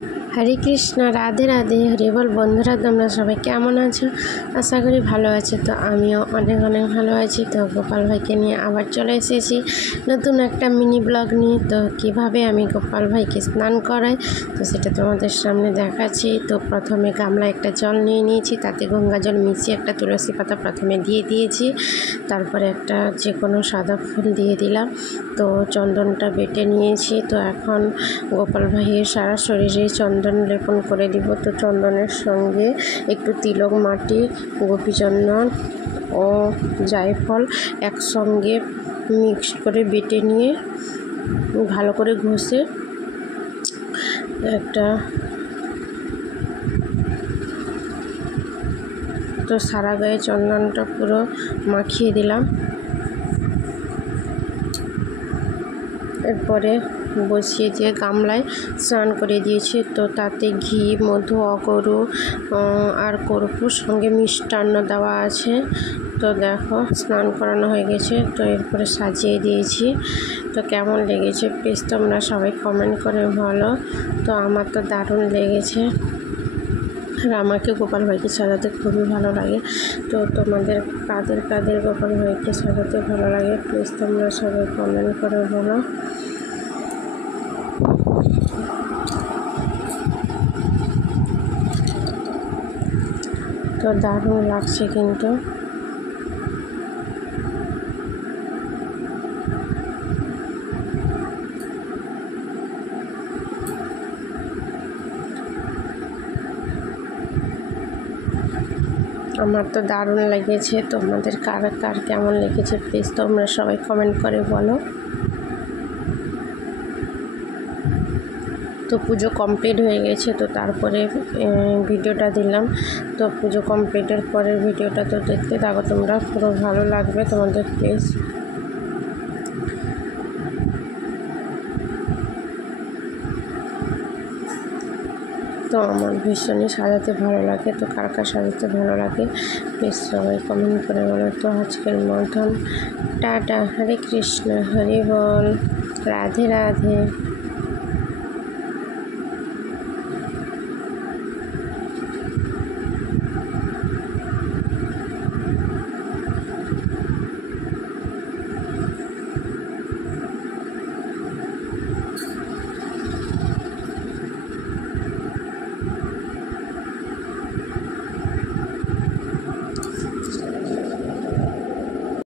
হরে কৃষ্ণ, রাধে রাধে, হরি বল। বন্ধুরা, তোমরা সবাই কেমন আছো? আশা করি ভালো আছো। তো আমিও অনেক অনেক ভালো আছি। তো গোপাল ভাইকে নিয়ে আবার চলে এসেছি নতুন একটা মিনি ব্লগ নিয়ে। তো কিভাবে আমি গোপাল ভাইকে স্নান করাই, তো সেটা তোমাদের সামনে দেখাচ্ছি। তো প্রথমে গামলায় একটা জল নিয়ে নিয়েছি, তাতে গঙ্গা জল মিশিয়ে একটা তুলসী পাতা প্রথমে দিয়ে দিয়েছি। তারপরে একটা যে কোনো সাদা ফুল দিয়ে দিলাম। তো চন্দনটা বেটে নিয়েছি। তো এখন গোপাল ভাইয়ের সারা শরীরে চন্দন লেপন করে দিব। তো চন্দনের সঙ্গে একটু তিলক মাটি, গোপীচন্দন ও জায়ফল একসঙ্গে মিক্স করে বেটে নিয়ে ভালো করে ঘষে একটা তো সারা গায়ে চন্দনটা পুরো মাখিয়ে দিলাম। এরপরে বসিয়ে দিয়ে গামলায় স্নান করে দিয়েছি। তো তাতে ঘি, মধু, অগরু আর কর্পূর সঙ্গে মিষ্টান্ন দেওয়া আছে। তো দেখো, স্নান করানো হয়ে গেছে। তো এরপরে সাজিয়ে দিয়েছি। তো কেমন লেগেছে প্লিজ তোমরা সবাই কমেন্ট করে বলো। তো আমার তো দারুণ লেগেছে, আর আমাকে গোপাল ভাইকে সাজাতে খুবই ভালো লাগে। তো তোমাদের কাদের কাদের গোপাল ভাইকে সাজাতে ভালো লাগে প্লিজ তোমরা সবাই কমেন্ট করে বলো। তো দারুণ লাগছে কিন্তু। আমার তো দারুণ লেগেছে। তোমাদের কার কার কেমন লেগেছে প্লিজ তোমরা সবাই কমেন্ট করে বলো। তো পুজো কমপ্লিট হয়ে গেছে। তো তারপরে ভিডিওটা দিলাম। তো পুজো কমপ্লিটের পরের ভিডিওটা তো দেখতে থাকো তোমরা, পুরো ভালো লাগবে তোমাদের প্লিজ। তো আমার ভীষণই সাজাতে ভালো লাগে। তো কার কার সাজাতে ভালো লাগে প্লিজ সবাই কমেন্ট করে বলো। তো আজকের মতন টাটা, হরে কৃষ্ণ, হরি বল, রাধে রাধে।